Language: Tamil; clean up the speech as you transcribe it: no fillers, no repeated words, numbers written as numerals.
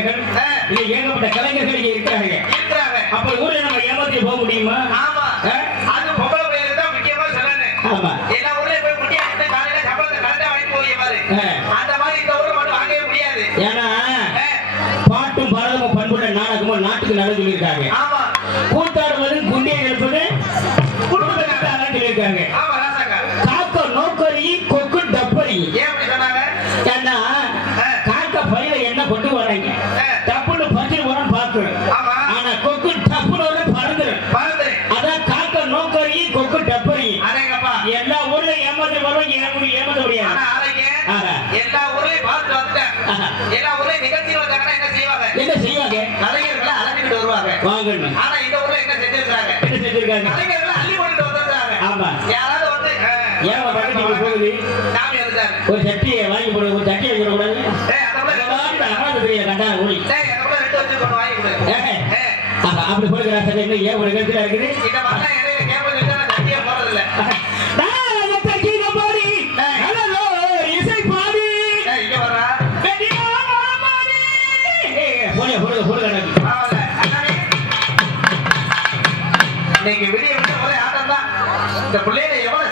நாயகர்கள் இல்ல ஏகப்பட்ட கலைஞர்கள் இங்க இருக்காங்க. அப்ப ஊர்ல நம்ம ஏமாத்தி போக முடியுமா? ஆமா. அது பொம்பளை பையன் தான் முக்கியமா சொல்லணும். ஆமா. எல்லா ஊர்லயும் போய் முட்டி அடிச்சு காலையில சம்பளத்தை கரெக்டா வாங்கி போய் பாரு. அந்த மாதிரி இந்த ஊர்ல மட்டும் வாங்கவே முடியாது. ஏன்னா பாட்டும் பரதமும் பண்புள்ள நாடகமும் நாட்டுக்கு நல்ல சொல்லியிருக்காங்க. ஆமா. கூத்தாடுவது குண்டியை எழுப்பது குடும்பத்துக்கு அதான் சொல்லியிருக்காங்க. ஆமா ராசாக்கா. காக்க நோக்கரி கொக்கு டப்பரி. ஏன் அப்படி சொன்னாங்க? ஏன்னா காக்க பையில என்ன கொண்டு வராங்க டப்புன்னு பஞ்சு போறான்னு பாக்குறேன். ஆனா கொக்கு டப்புன்னு பறந்துடும். அதான் காக்க நோக்கரி கொக்கு டப்பரி. எல்லா ஊர்லயும் ஏமாந்து வருவாங்க. ஏமாந்த முடியாது. எல்லா ஊர்லயும் பார்த்து வந்துட்டேன். எல்லா ஊர்லயும் நிகழ்ச்சி வந்தாங்கன்னா என்ன செய்வாங்க? என்ன செய்வாங்க? கலைஞர்களை அழைச்சிட்டு வருவாங்க. வாங்க. ஆனா இந்த ஊர்ல என்ன செஞ்சிருக்காங்க? என்ன செஞ்சிருக்காங்க? கலைஞர்களை அள்ளி போட்டு வந்துருக்காங்க. ஆமா. யாராவது வந்து ஏன் பக்கத்து போகுது சாமி வந்துட்டாரு. ஒரு சட்டியை வாங்கி போடு. ஒரு சட்டியை வைக்க கூடாது. கண்டா ஊழி அப்படி போடுறா சட்டை ஏன் ஒரு இடத்துல இருக்குது. இந்த மாதிரி இடையில கேட்பது சட்டியே போறதில்லை. இன்னைக்கு வெளியே விட்ட ஒரே ஆட்டம் தான். இந்த பிள்ளைகளை எவ்வளவு